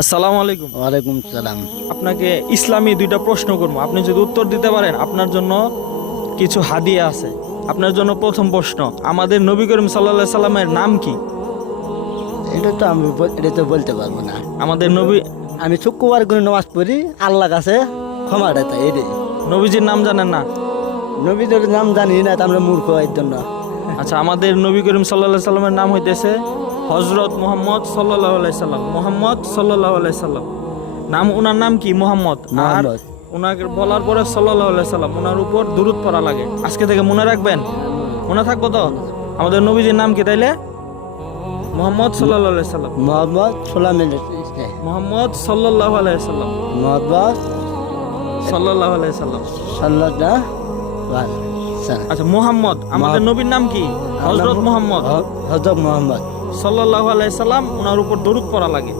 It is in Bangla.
আসসালামু আলাইকুম। ওয়ালাইকুম সালাম। আপনাকে ইসলামী দুইটা প্রশ্ন করবো, আপনি যদি উত্তর দিতে পারেন আপনার জন্য কিছু হাদিয়া আছে। আপনার জন্য প্রথম প্রশ্ন, আমাদের নবী করিম সাল্লাল্লাহু সাল্লামের নাম কি? এটা তো বলতে পারবো না। আমাদের নবী আমি শুক্রবার করে নামাজ পড়ি, আল্লাহ কাছে ক্ষমা রেতা এটাই। নবীজির নাম জানেন না? নবীদের নাম জানি না, তো আমরা মূর্খ এর জন্য। আচ্ছা, আমাদের নবী করিম সাল্লাল্লাহু সাল্লামের নাম হইতেছে হযরত মুহাম্মদ সাল্লাল্লাহু আলাইহি সাল্লাম। মুহাম্মদ সাল্লাল্লাহু আলাইহি সাল্লাম নাম, ওনার নাম কি? মুহাম্মদ। আর মুহাম্মদ। ওনাকে বলার পরে সাল্লাল্লাহু আলাইহি সাল্লাম, ওনার উপর দুরূদ পড়া লাগে। আজকে থেকে মনে রাখবেন, মনে থাকবো তো? আমাদের নবীজির নাম কি তাইলে? মুহাম্মদ সাল্লাল্লাহু আলাইহি সাল্লাম। মোহাম্মদ সোলামের মুহাম্মদ সাল্লাল্লাহু আলাইহি সাল্লাম। মোহাম্মদ সাল্লাল্লাহু আলাইহি সাল্লাম। সাল্লাল্লাহ। আচ্ছা, মুহাম্মদ আমাদের নবীর নাম কি? হযরত মুহাম্মদ হযরত মোহাম্মদ। সাল্লাল্লাহু আলাইহি সাল্লাম, ওনার উপর দরুদ পড়া লাগে।